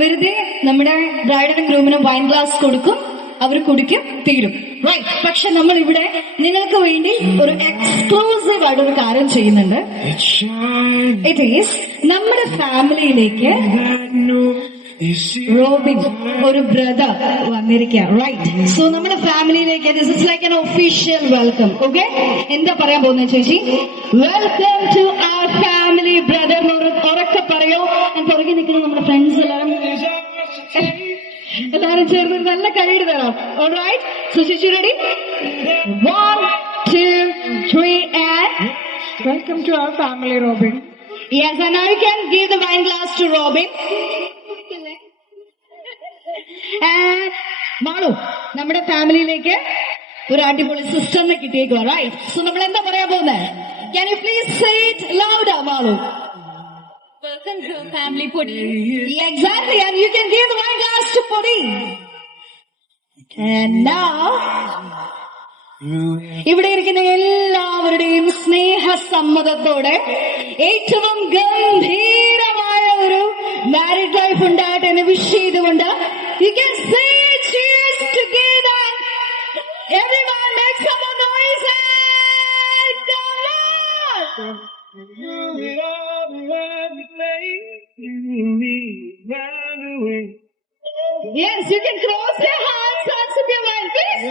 വെറുതെ നമ്മുടെ ബ്രൈഡിനും ഗ്രൂമിനും വൈൻ ഗ്ലാസ് കൊടുക്കും, അവർ കുടിക്കും, തീരും. റൈറ്റ്. പക്ഷെ നമ്മൾ ഇവിടെ നിങ്ങൾക്ക് വേണ്ടി ഒരു എക്സ്ക്ലൂസീവ് ആയിട്ടൊരു കാര്യം ചെയ്യുന്നുണ്ട്. ഇറ്റ് ഈസ് നമ്മുടെ ഫാമിലിയിലേക്ക് റോബിൻ ഒരു ബ്രദർ വന്നിരിക്കുക. റൈറ്റ്. സോ നമ്മുടെ ഫാമിലിയിലേക്ക് this is like an official welcome. Okay, എന്താ പറയാൻ പോകുന്നത് ചേച്ചി? Welcome to our family brother. ഉറക്കെ പറയോ? ഞാൻ പുറകെ നിൽക്കുന്ന നമ്മുടെ ഫ്രണ്ട്സ് എല്ലാരും ചേർന്ന് നല്ല കഴിയിട്ട് തരാം. ഓൾറൈറ്റ്. സോ ചേച്ചി റെഡി? 1 2 3 and Welcome to our family, Robin. yes, and now you can give the wine glass to Robin. And Malu, നമ്മുടെ ഫാമിലിയിലേക്ക് ഒരു അടിപൊളി സിസ്റ്ററിനെ കിട്ടിയേക്കുക. റൈറ്റ്. സോ നമ്മൾ എന്താ പറയാൻ പോകുന്നത്? Can you please say it louder, Malu? Welcome to our family, Pudi. Yeah, exactly, and you can give the wine glass to Pudi. And now ഇവിടെ ഇരിക്കുന്ന എല്ലാവരുടെയും സ്നേഹസമ്മതത്തോടെ ഏറ്റവും ഗംഭീരമായ ഒരു മാരിഡ് ലൈഫ് ഉണ്ടാകട്ടെ എന്ന് വിഷ് ചെയ്തുകൊണ്ട് you can say cheers together. Everyone make some noise and come on. Yes, you can cross your hands, up your mind, please.